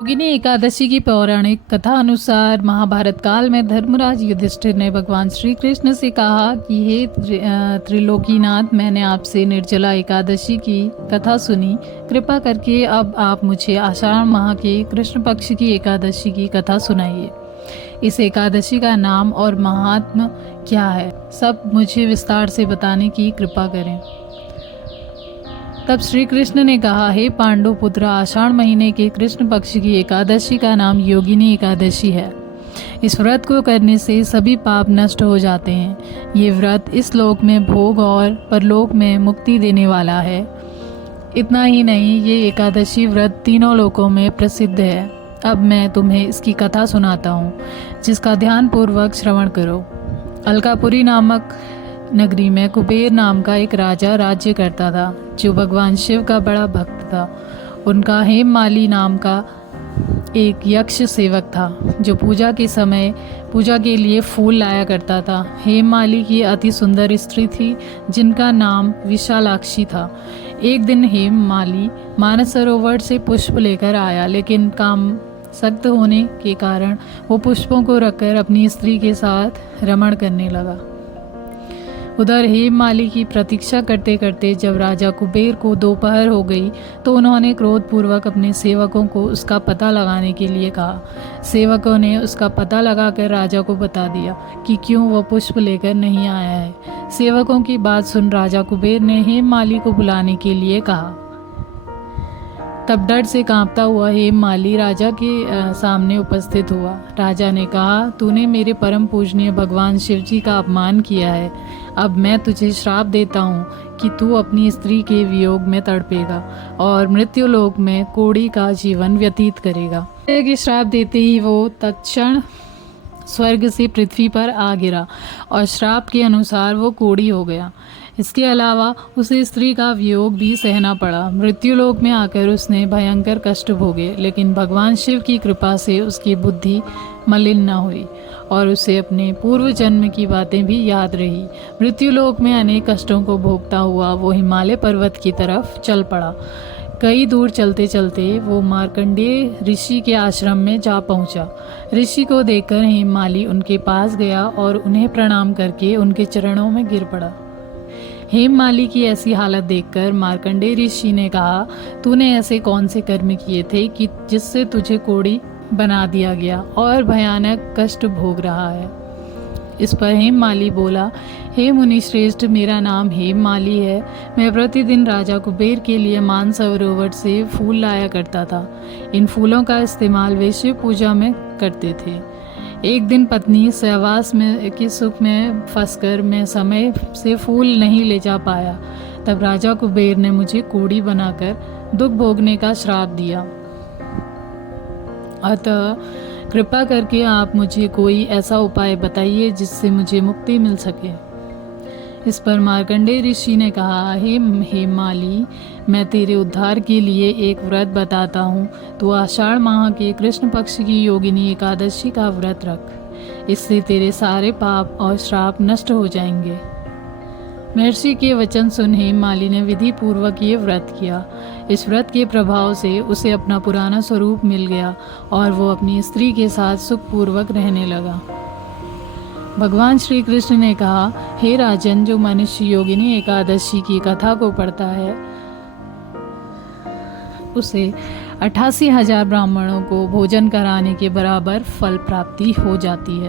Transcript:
योगिनी एकादशी की पौराणिक कथा अनुसार महाभारत काल में धर्मराज युधिष्ठिर ने भगवान श्री कृष्ण से कहा कि हे त्रिलोकीनाथ, मैंने आपसे निर्जला एकादशी की कथा सुनी। कृपा करके अब आप मुझे आषाढ़ माह के कृष्ण पक्ष की एकादशी की कथा सुनाइए। इस एकादशी का नाम और महात्म्य क्या है, सब मुझे विस्तार से बताने की कृपा करें। तब श्री कृष्ण ने कहा, हे पांडु पुत्र, आषाढ़ महीने के कृष्ण पक्ष की एकादशी का नाम योगिनी एकादशी है। इस व्रत को करने से सभी पाप नष्ट हो जाते हैं। ये व्रत इस लोक में भोग और परलोक में मुक्ति देने वाला है। इतना ही नहीं, ये एकादशी व्रत तीनों लोकों में प्रसिद्ध है। अब मैं तुम्हें इसकी कथा सुनाता हूँ, जिसका ध्यानपूर्वक श्रवण करो। अलकापुरी नामक नगरी में कुबेर नाम का एक राजा राज्य करता था, जो भगवान शिव का बड़ा भक्त था। उनका हेममाली नाम का एक यक्ष सेवक था, जो पूजा के समय पूजा के लिए फूल लाया करता था। हेममाली की अति सुंदर स्त्री थी, जिनका नाम विशालाक्षी था। एक दिन हेममाली मानस सरोवर से पुष्प लेकर आया, लेकिन काम सख्त होने के कारण वो पुष्पों को रखकर अपनी स्त्री के साथ रमण करने लगा। उधर हेममाली की प्रतीक्षा करते करते जब राजा कुबेर को दोपहर हो गई, तो उन्होंने क्रोधपूर्वक अपने सेवकों को उसका पता लगाने के लिए कहा। सेवकों ने उसका पता लगाकर राजा को बता दिया कि क्यों वह पुष्प लेकर नहीं आया है। सेवकों की बात सुन राजा कुबेर ने हेममाली को बुलाने के लिए कहा। तब डर से कांपता हुआ हेममाली राजा के सामने उपस्थित हुआ। राजा ने कहा, तूने मेरे परम पूजनीय भगवान शिव जी का अपमान किया है। अब मैं तुझे श्राप देता हूँ कि तू अपनी स्त्री के वियोग में तड़पेगा और मृत्युलोक में कोढ़ी का जीवन व्यतीत करेगा। कि श्राप देते ही वो तत्क्षण स्वर्ग से पृथ्वी पर आ गिरा और श्राप के अनुसार वो कोढ़ी हो गया। इसके अलावा उसे स्त्री का वियोग भी सहना पड़ा। मृत्युलोक में आकर उसने भयंकर कष्ट भोगे, लेकिन भगवान शिव की कृपा से उसकी बुद्धि मलिन न हुई और उसे अपने पूर्व जन्म की बातें भी याद रही। मृत्युलोक में अनेक कष्टों को भोगता हुआ वो हिमालय पर्वत की तरफ चल पड़ा। कई दूर चलते चलते वो मार्कंडेय ऋषि के आश्रम में जा पहुंचा। ऋषि को देखकर हेममाली उनके पास गया और उन्हें प्रणाम करके उनके चरणों में गिर पड़ा। हेममाली की ऐसी हालत देखकर मार्कंडेय ऋषि ने कहा, तूने ऐसे कौन से कर्म किए थे कि जिससे तुझे कोढ़ी बना दिया गया और भयानक कष्ट भोग रहा है। इस पर हेममाली बोला, हे मुनि श्रेष्ठ, मेरा नाम हेममाली है। मैं प्रतिदिन राजा कुबेर के लिए मान सरोवर से फूल लाया करता था। इन फूलों का इस्तेमाल वे शिव पूजा में करते थे। एक दिन पत्नी सहवास में के सुख में फंसकर मैं समय से फूल नहीं ले जा पाया। तब राजा कुबेर ने मुझे कोढ़ी बनाकर दुख भोगने का श्राप दिया। अतः कृपा करके आप मुझे कोई ऐसा उपाय बताइए जिससे मुझे मुक्ति मिल सके। इस पर मार्कंडेय ऋषि ने कहा, हे हेममाली, मैं तेरे उद्धार के लिए एक व्रत बताता हूँ। तो आषाढ़ माह के कृष्ण पक्ष की योगिनी एकादशी का व्रत रख। इससे तेरे सारे पाप और श्राप नष्ट हो जाएंगे। महर्षि के वचन सुन हेममाली ने विधि पूर्वक ये व्रत किया। इस व्रत के प्रभाव से उसे अपना पुराना स्वरूप मिल गया और वो अपनी स्त्री के साथ सुखपूर्वक रहने लगा। भगवान श्री कृष्ण ने कहा, हे राजन, जो मनुष्य योगिनी एकादशी की कथा को पढ़ता है, उसे 88,000 ब्राह्मणों को भोजन कराने के बराबर फल प्राप्ति हो जाती है।